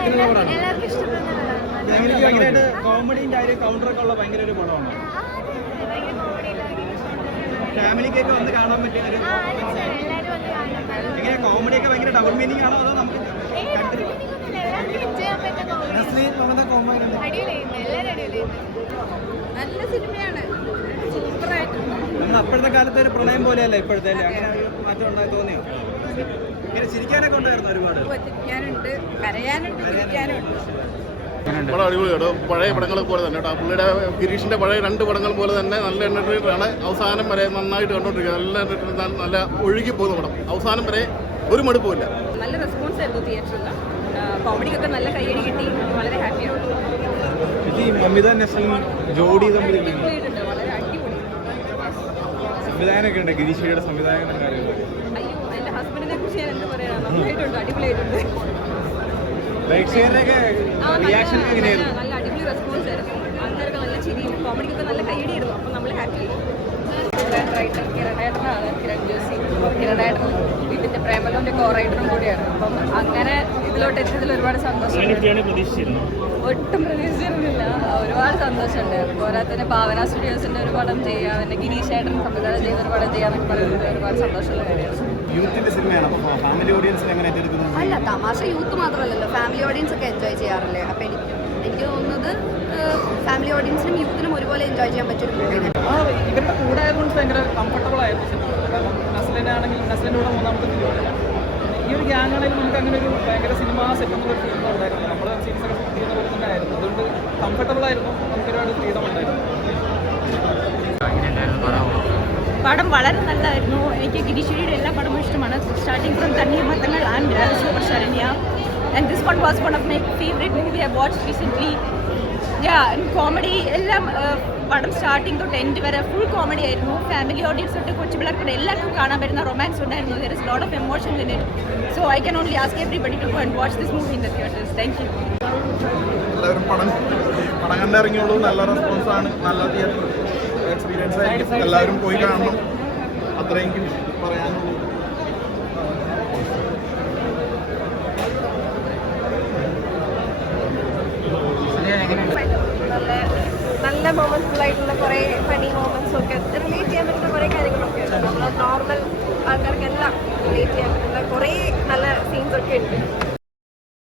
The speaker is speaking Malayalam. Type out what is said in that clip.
ഇഷ്ടപ്പെടുന്ന പടമാണ്. എല്ലാവർക്കും ഇഷ്ടപ്പെടുന്ന ഫാമിലിക്ക് ഭയങ്കരമായിട്ട് കോമഡിയും കാര്യം കൗണ്ടറൊക്കെ ഉള്ള ഭയങ്കര ഒരു പടമാണ്. ഫാമിലിക്കൊക്കെ വന്ന് കാണാൻ പറ്റിയ ഒരു എങ്ങനെ കോമഡിയൊക്കെ ഭയങ്കര ഡബിൾ മീനിങ് ആണോ അതോ നമുക്ക് നല്ല സിനിമയാണ്, സൂപ്പറായിട്ടുണ്ട്. നമ്മൾ അപ്പോഴത്തെ കാലത്തെ ഒരു പ്രളയം പോലെയല്ല ഇപ്പോഴത്തെ, അങ്ങനെ ഒരു മാറ്റം ഉണ്ടായി തോന്നിയോ? ഇങ്ങനെ ചിരിക്കാനൊക്കെ ഉണ്ടായിരുന്നു ഒരുപാട്. ചിരിക്കാനുണ്ട്, കരയാനുണ്ട്, ചിരിക്കാനുണ്ട്. പടം അടിപൊളിയാണ്. പഴയ പടങ്ങളെ പോലെ തന്നെ കേട്ടോ. പുള്ളിയുടെ ഗിരീഷിൻ്റെ പഴയ 2 പടങ്ങൾ പോലെ തന്നെ നല്ല എൻ്റർടൈനറാണ്. അവസാനം വരെ നന്നായിട്ട് കണ്ടുകൊണ്ടിരിക്കുക. നല്ല എൻ്റർടൈനർ, നല്ല ഒഴുകി പോകുന്ന പടം. അവസാനം വരെ ഒരു മടുപ്പുമില്ല. നല്ല റെസ്പോൺസ് ആയിരുന്നു തിയേറ്ററിൽ. കോമഡിക്കൊക്കെ നല്ല കയ്യടി കിട്ടി. വളരെ ഹാപ്പിയാണ്. മമിത നസ്ലിൻ ജോഡി തമ്മിൽ അടിപൊളിയായിട്ടുണ്ട്, വളരെ അടിപൊളി. സംവിധാനമൊക്കെ ഉണ്ട്, ഗിരീഷിയുടെ സംവിധാനം. അയ്യോ, എൻ്റെ ഹസ്ബൻഡിനെ കുറിച്ച് ഞാൻ എന്ത് പറയാനാ, നന്നായിട്ടുണ്ട്, അടിപൊളിയായിട്ടുണ്ട്. പ്രേക്ഷകരുടെയൊക്കെ റിയാക്ഷൻ എങ്ങനെയായിരുന്നു? നല്ല അടിപൊളി റെസ്പോൺസ് ആയിരുന്നു. ആൾക്കാരൊക്കെ നല്ല ചിരിയും കോമഡിക്കൊക്കെ നല്ല കയ്യടിയായിരുന്നു. അപ്പം നമ്മൾ ഹാപ്പി. റൈറ്റർ കിരണേട്ടനാണ്, കിരൺ ജോസി. കിരണേട്ടൻ ഇതിൻ്റെ പ്രേമലോൻ്റെ കോ റൈറ്ററും കൂടിയാണ്. അപ്പം അങ്ങനെ ഇതിലോട്ട് എത്തിയതിൽ ഒരുപാട് സന്തോഷം. ഒട്ടും പ്രതീക്ഷിച്ചിരുന്നില്ല. ഒരുപാട് സന്തോഷമുണ്ട്. പോരാത്തന്നെ ഭാവന സ്റ്റുഡിയോസിൻ്റെ ഒരു പടം ചെയ്യാം, പിന്നെ ഗിരീഷ് ഏട്ടൻ സംവിധാനം ചെയ്ത ഒരു പടം ചെയ്യാമെന്ന് പറയുന്നത് ഒരുപാട് സന്തോഷമുള്ള കാര്യമാണ്. യൂത്തിന്റെ സിനിമയാണ്, അപ്പോൾ ഫാമിലി ഓഡിയൻസിന് എങ്ങനെ ഏറ്റെടുക്കുന്നത്? അല്ല, തമാശ യൂത്ത് മാത്രമല്ലല്ലോ, ഫാമിലി ഓഡിയൻസ് ഒക്കെ എൻജോയ് ചെയ്യാറില്ലേ. അപ്പോൾ എനിക്ക് തോന്നുന്നത് ഫാമിലി ഓഡിയൻസിനും യൂത്തിനും ഒരുപോലെ എൻജോയ് ചെയ്യാൻ പറ്റിയൊരു മൂവിയാണ്. ഇവരുടെ കൂടെ ആയതുകൊണ്ട് ഭയങ്കര കംഫർട്ടബിൾ ആയിരുന്നു. നസ്ലിനാണെങ്കിൽ നസ്ലിൻ്റെ കൂടെ മൂന്നാമത്തെ ഫിലിമാണ്. ഈ ഒരു ഗ്യാങ് ആണെങ്കിലും നമുക്ക് അങ്ങനെ ഒരു ഭയങ്കര സിനിമ സെറ്റ് എന്നൊരു ഫീൽ ഉണ്ടായിരുന്നു. നമ്മൾ സീൻസൊക്കെ ഷൂട്ട് ചെയ്യുന്ന പോലെ തന്നെ ആയിരുന്നു. അതുകൊണ്ട് കംഫർട്ടബിൾ ആയിരുന്നു, നമുക്ക് ഒരുപാട് ഫ്രീഡം ഉണ്ടായിരുന്നു. പടം വളരെ നല്ലതായിരുന്നു. എനിക്ക് ഗിരീശ്വരിയുടെ എല്ലാ പടവും ഇഷ്ടമാണ്. Starting from Thanneermathangal and super Sharanya. And this one was one of my favourite movie I watch recently. Comedy എല്ലാം പടം സ്റ്റാർട്ടിംഗ് തൊട്ട് എൻഡ് വരെ ഫുൾ കോമഡി ആയിരുന്നു. ഫാമിലി ഓഡിയൻസ് തൊട്ട് കൊച്ചു പിള്ളേർക്ക് എല്ലാവർക്കും കാണാൻ പറ്റുന്ന റൊമാൻസ് ഉണ്ടായിരുന്നു. There is lot of emotions in it. So I can only ask everybody to go and watch this movie in the theatres. Thank you. എല്ലാവരും പടം കണ്ടിറങ്ങിയുള്ളൂ. നല്ല റെസ്പോൺസാണ്, നല്ല തിയേറ്റർ എക്സ്പീരിയൻസ് ആയിരിക്കും. എല്ലാവരും പോയി കാണണം, അത്രയും പറയാനുള്ളൂ. നല്ല മൊമെന്റ്സിലായിട്ടുള്ള കുറേ ഫണി മൊമെന്റ്സും ഒക്കെ റിലേറ്റ് ചെയ്യാൻ പറ്റുന്ന കുറേ കാര്യങ്ങളൊക്കെ ഉണ്ട്. നമ്മൾ നോർമൽ ആൾക്കാർക്കെല്ലാം റിലേറ്റ് ചെയ്യാൻ പറ്റുന്ന കുറേ നല്ല സീൻസൊക്കെ ഉണ്ട്.